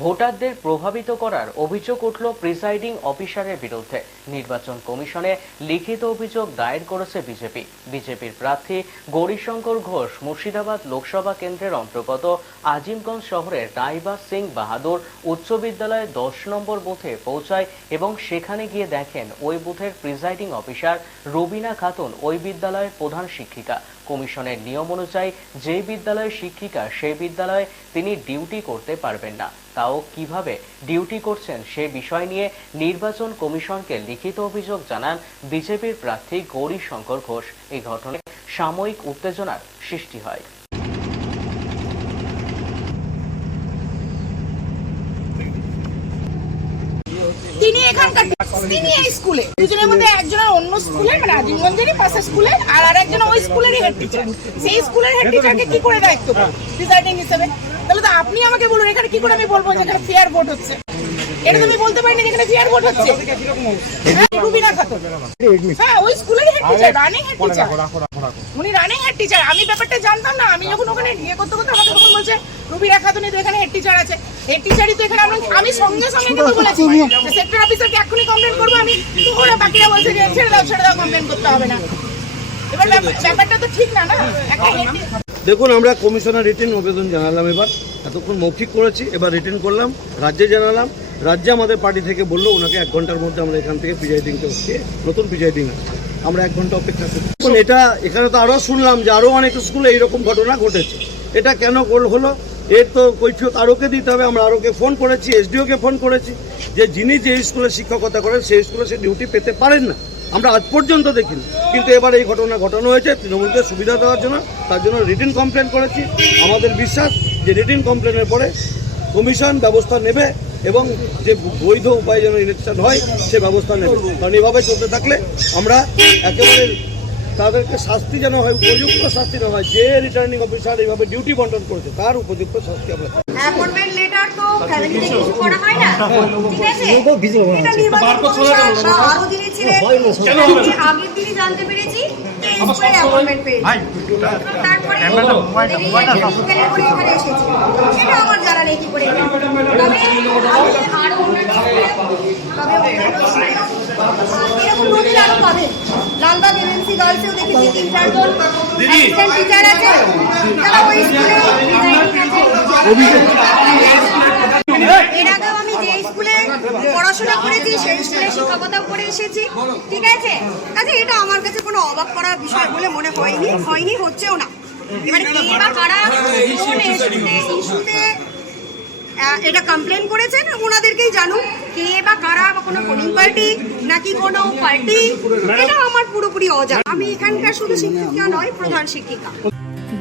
ভোটারদের প্রভাবিত করার অভিযোগ উঠল প্রিসাইডিং অফিসারের বিরুদ্ধে। নির্বাচন কমিশনে লিখিত অভিযোগ দায়ের করেছে বিজেপি। বিজেপির প্রার্থী গৌরীশঙ্কর ঘোষ মুর্শিদাবাদ লোকসভা কেন্দ্রের অন্তর্গত আজিমগঞ্জ শহরের রাইবা সিং বাহাদুর উচ্চ বিদ্যালয়ে দশ নম্বর বুথে পৌঁছায় এবং সেখানে গিয়ে দেখেন ওই বুথের প্রিসাইডিং অফিসার রুবিনা খাতুন ওই বিদ্যালয়ের প্রধান শিক্ষিকা। কমিশনের নিয়ম অনুযায়ী যে বিদ্যালয়ের শিক্ষিকা সেই বিদ্যালয়ে তিনি ডিউটি করতে পারবেন না। তাও কীভাবে ডিউটি করছেন সে বিষয় নিয়ে নির্বাচন কমিশনকে লিখিত অভিযোগ জানান বিজেপির প্রার্থী গৌরী শঙ্কর ঘোষ। এই ঘটনায় সাময়িক উত্তেজনার সৃষ্টি হয়। তিনি এখানকার তিনি এই স্কুলে। দুজনের মধ্যে একজনের অন্য স্কুলের মানে আজিমগঞ্জেরই পাশে স্কুলের আর আর একজন ওই স্কুলেরই হেড টিচার সেই স্কুলের হেড টিচারকে কি করে দায়িত্ব প্রিসাইডিং হিসেবে। তাহলে তো আপনি আমাকে বলুন, এখানে কি করে আমি বলব যে এখানে ফেয়ার ভোট হচ্ছে? এটা তো আমি বলতে পারি না হচ্ছে। হ্যাঁ, রুবিনা খাতুন হ্যাঁ ওই স্কুলের head teacher running head teacher উনি রানিং হেড টিচার আমি ব্যাপারটা জানতাম না। আমি যখন ওখানে ইয়ে করতে করতে আমাকে তখন বলছে রুবিনা তো এখানে হেড টিচার আছে। হেড টিচারই তো এখানে আমরা আমি সঙ্গে সঙ্গে কিন্তু বলেছি সেক্টর অফিসারকে এক্ষুনি কমপ্লেন করব আমি ওরা বাকিরা বলছে যে ছেড়ে দাও ছেড়ে দাও কমপ্লেন করতে হবে না। এবার ব্যাপারটা তো ঠিক না না? একটা দেখুন আমরা কমিশনার রিটেন আবেদন জানালাম এবার। এতক্ষণ মৌখিক করেছি এবার রিটেন করলাম রাজ্যে জানালাম। রাজ্যে আমাদের পার্টি থেকে বলল ওনাকে এক ঘণ্টার মধ্যে আমরা এখান থেকে প্রিজাইডিংকে হচ্ছে নতুন প্রিজাইডিং আমরা এক ঘণ্টা অপেক্ষা করছি। এটা এখানে তো আরও শুনলাম যে আরও অনেক স্কুলে এইরকম ঘটনা ঘটেছে। এটা কেন করল হলো? এর তো কৈফিয়ত আরোকে দিতে হবে। আমরা আরোকে ফোন করেছি এসডিওকে ফোন করেছি যে যিনি যে স্কুলে শিক্ষকতা করেন সেই স্কুলে সে ডিউটি পেতে পারেন না। আমরা আজ পর্যন্ত দেখিনি। কিন্তু এবার এই ঘটনা ঘটানো হয়েছে। তৃণমূলকে সুবিধা দেওয়ার জন্য তার জন্য রিটিন কমপ্লেন করেছি। আমাদের বিশ্বাস যে রিটিন কমপ্লেনের পরে কমিশন ব্যবস্থা নেবে। এবং যে বৈধ উপায় যেন ইলেকশন হয় সে ব্যবস্থা নেবে। কারণ এভাবে চলতে থাকলে আমরা একেবারে তাদেরকে শাস্তি যেন হয় উপযুক্ত শাস্তি না হয় যে রিটার্নিং অফিসার এইভাবে ডিউটি বন্টন করেছে তার উপযুক্ত শাস্তি আমরা অ্যাপয়েন্টমেন্ট লেটার তো ফ্যামিলি থেকে করা হয় না? ঠিক আছে? এটা নির্বাচন আরও যিনি ছিলেন আমি আগের দিনই জানতে পেরেছি। যে এই অ্যাপয়েন্টমেন্ট পেয়েছি। তারপরে এখানে এসেছি। সেটা আমার জানা নেই কি করে তবে আমি আরও অন্যান্য তবে অন্যান্য এরকম নদীর আরও পাবেন লালবাগ এমএনসি গার্লসেও দেখেছি তিন চারজন টিচার আছে। তারা ওই স্কুলে এর আগেও আমি যে স্কুলে পড়াশোনা করেছি সেই শিক্ষকতাও করে এসেছি। ঠিক আছে? কাজে এটা আমার কাছে কোনো অবাক করা বিষয় বলে মনে হয়নি। হয়নি হচ্ছেও না। এবারে কে বা কারা ইস্যুতে এটা কমপ্লেন করেছেন? ওনাদেরকেই জানুক। কে বা কারা বা কোনো পোলিং পার্টি নাকি কোনো পার্টি এটা আমার পুরোপুরি অজানা। আমি এখানকার শুধু শিক্ষিকা নয় প্রধান শিক্ষিকা।